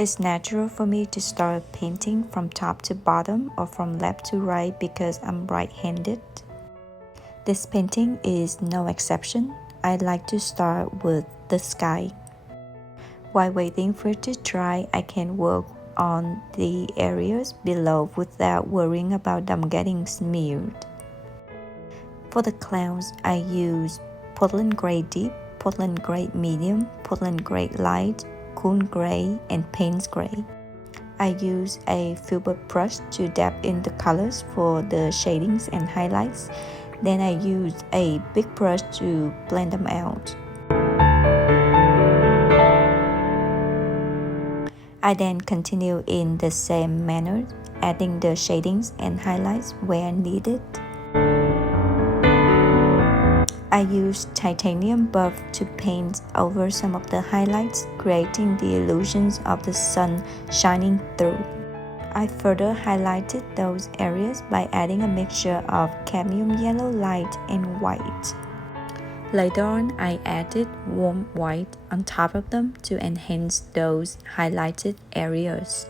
It's natural for me to start painting from top to bottom or from left to right because I'm right-handed. This painting is no exception. I like to start with the sky. While waiting for it to dry, I can work on the areas below without worrying about them getting smeared. For the clouds, I use Portland gray deep, Portland gray medium, Portland gray light, cool gray, and Payne's gray. I use a filbert brush to dab in the colors for the shadings and highlights. Then I use a big brush to blend them out. I then continue in the same manner, adding the shadings and highlights where needed. I use titanium buff to paint over some of the highlights, creating the illusions of the sun shining through. I further highlighted those areas by adding a mixture of cadmium yellow light and white. Later on, I added warm white on top of them to enhance those highlighted areas.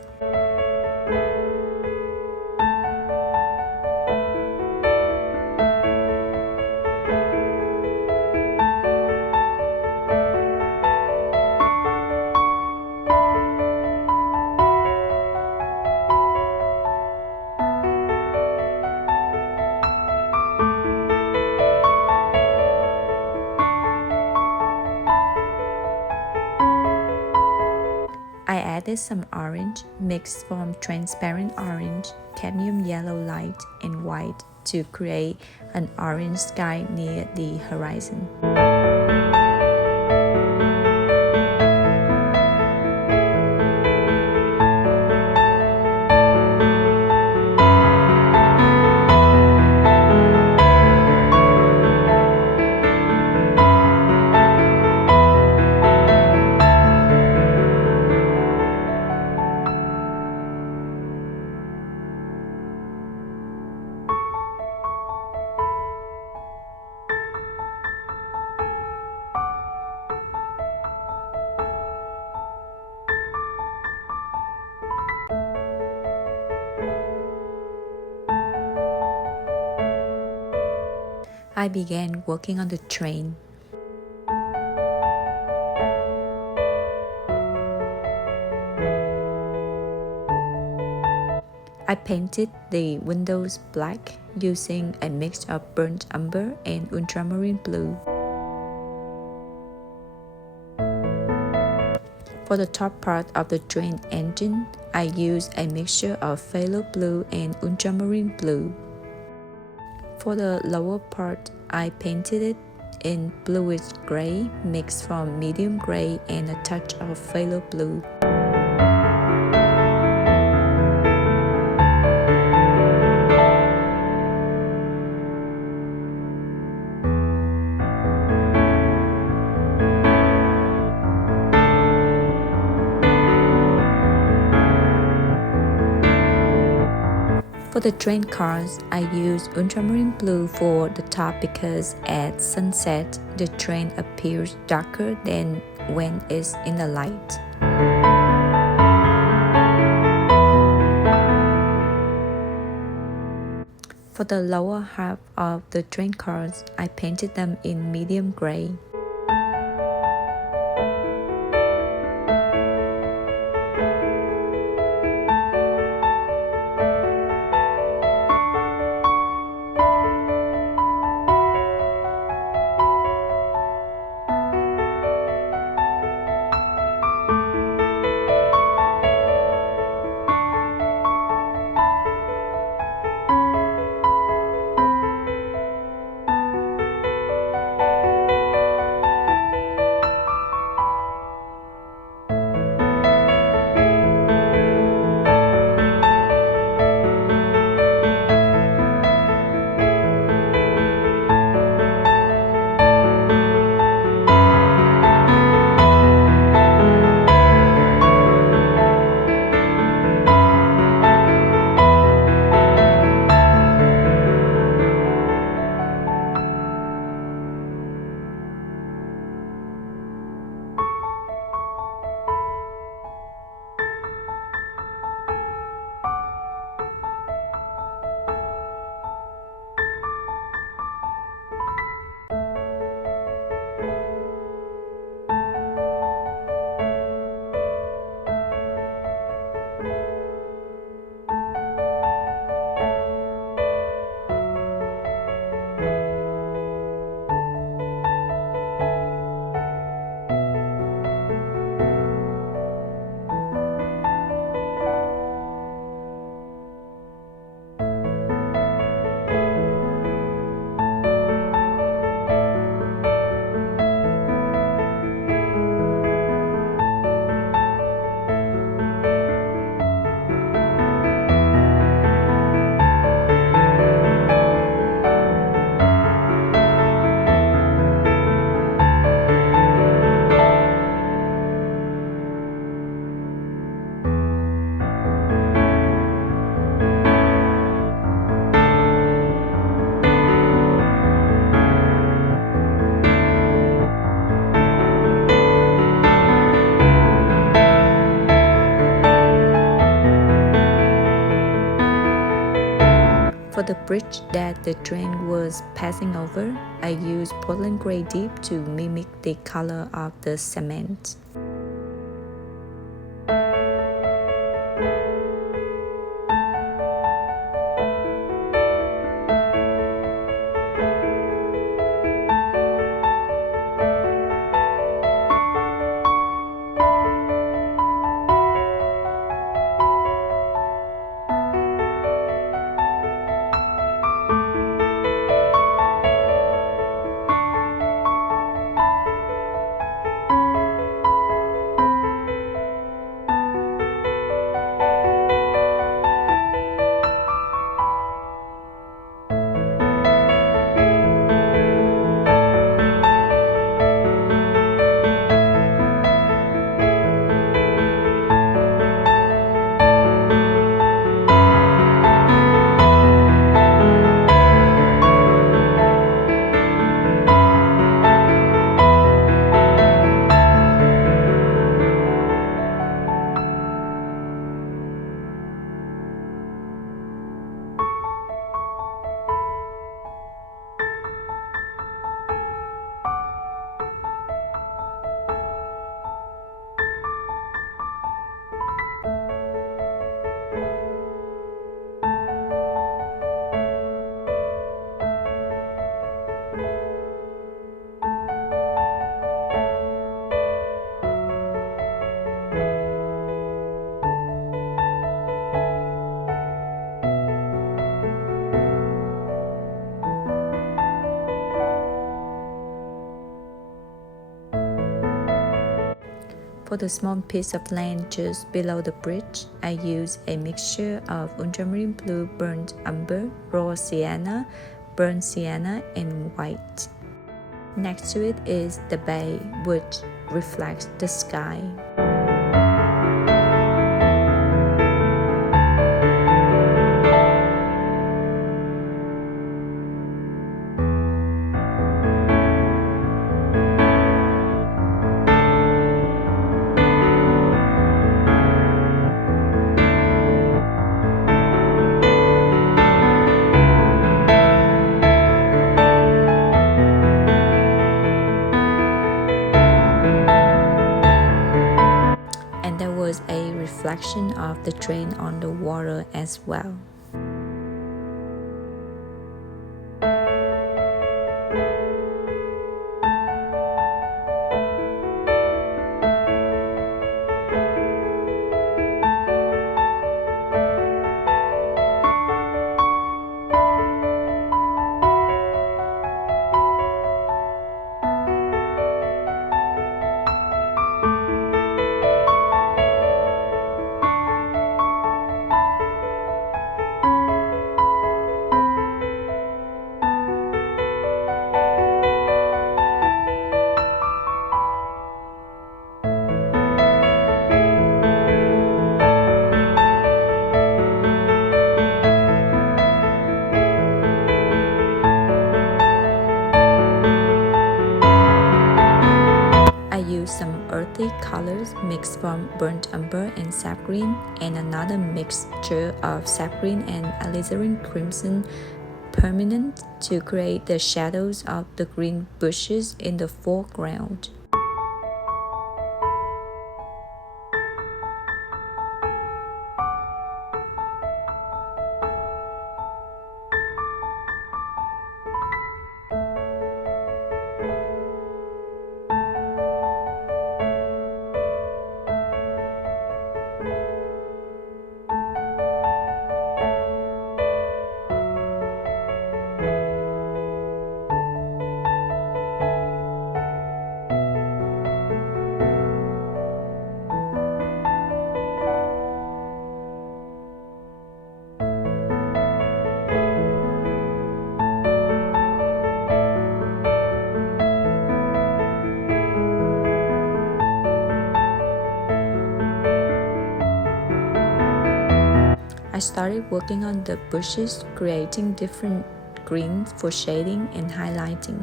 I added some orange mixed from transparent orange, cadmium yellow light, and white to create an orange sky near the horizon. I began working on the train. I painted the windows black using a mix of burnt umber and ultramarine blue. For the top part of the train engine, I used a mixture of phthalo blue and ultramarine blue. For the lower part, I painted it in bluish gray mixed from medium gray and a touch of phthalo blue. For the train cars, I use ultramarine blue for the top because at sunset, the train appears darker than when it's in the light. For the lower half of the train cars, I painted them in medium gray. the bridge that the train was passing over, I used Portland Gray Deep to mimic the color of the cement. For the small piece of land just below the bridge, I used a mixture of ultramarine blue, burnt umber, raw sienna, burnt sienna, and white. Next to it is the bay, which reflects the sky. Was a reflection of the train on the water as well. Some earthy colors mixed from burnt umber and sap green, and another mixture of sap green and alizarin crimson permanent to create the shadows of the green bushes in the foreground. I started working on the bushes, creating different greens for shading and highlighting.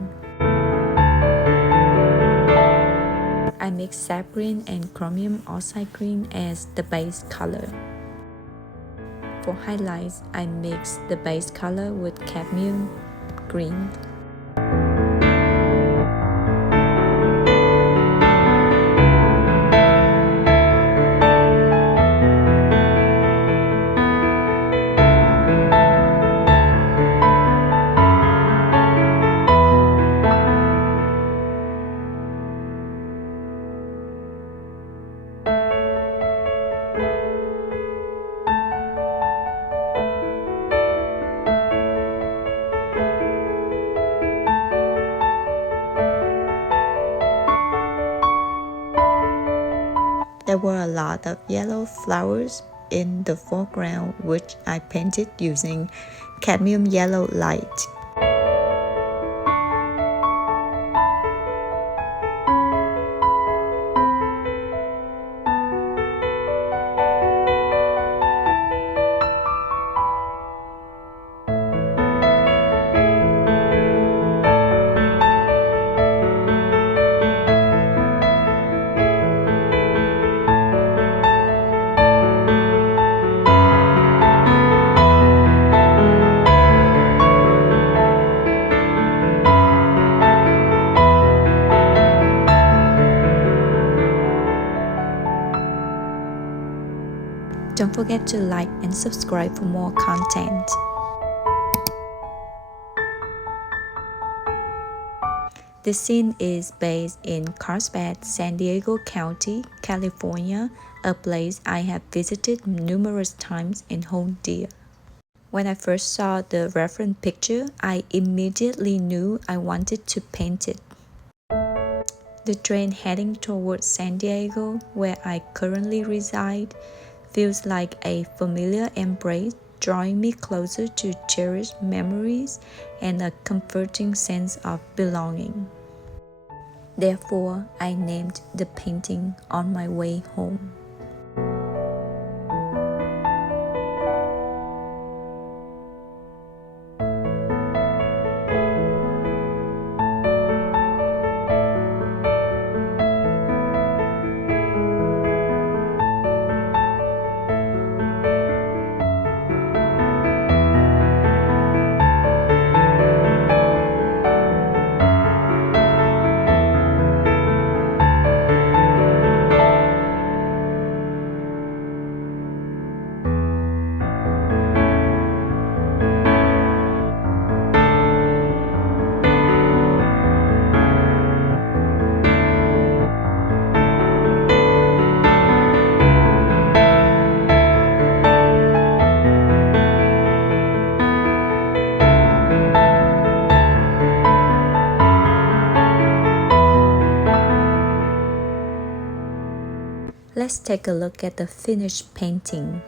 I mixed sap green and chromium oxide green as the base color. For highlights, I mix the base color with cadmium green. There were a lot of yellow flowers in the foreground, which I painted using cadmium yellow light. Don't forget to like and subscribe for more content. This scene is based in Carlsbad, San Diego County, California, a place I have visited numerous times and hold dear. When I first saw the reference picture, I immediately knew I wanted to paint it. The train heading towards San Diego, where I currently reside, feels like a familiar embrace, drawing me closer to cherished memories and a comforting sense of belonging. Therefore, I named the painting On My Way Home. Let's take a look at the finished painting.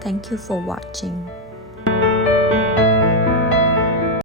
Thank you for watching.